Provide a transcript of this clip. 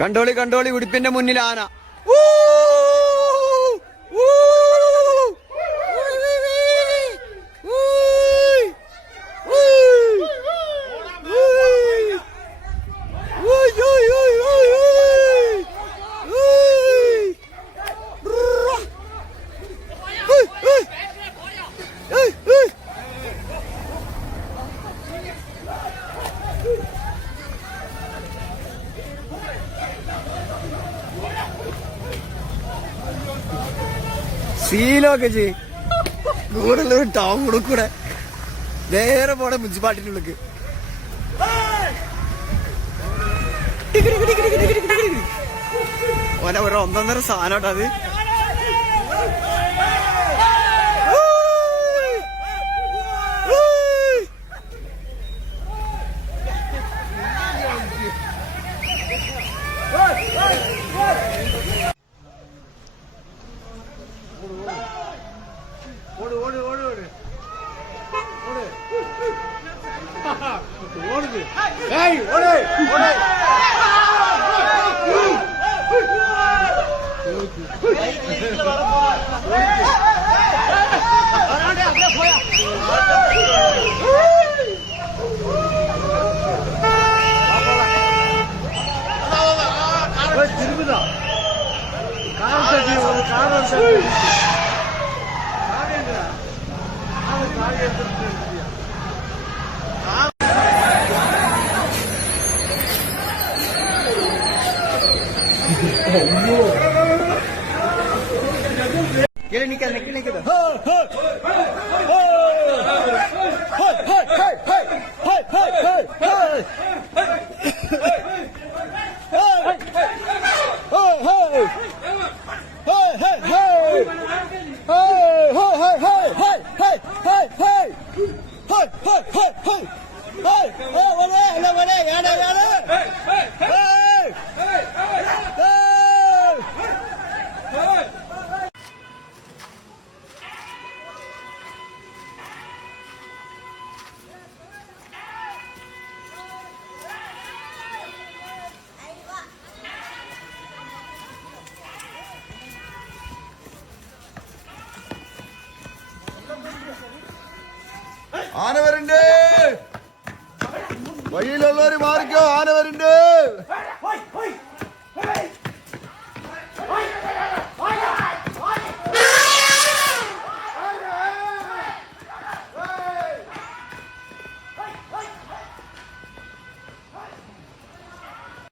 കണ്ടോളി കണ്ടോളി, ഉടുപ്പിന്റെ മുന്നിൽ ആന. സീലൊക്കെ ചെയ് കൂടുതലൊരു ടൗൺ കൂടെ നേരെ പോണെ മുനിസിപ്പാലിറ്റിന്റെ ഉള്ളിക്ക്. ഓനെ ഒരു ഒന്നൊന്നര സാധനം അത്. ഓട് ഓട് ഓട് ഓട് ഓട് ഓടുത് ഏയ് ഓട് ഓട് திரும்புதா kira nikah nikah nikah ആന വരണ്ടേ, വഴിയിലുള്ളവര് മാറിക്കോ.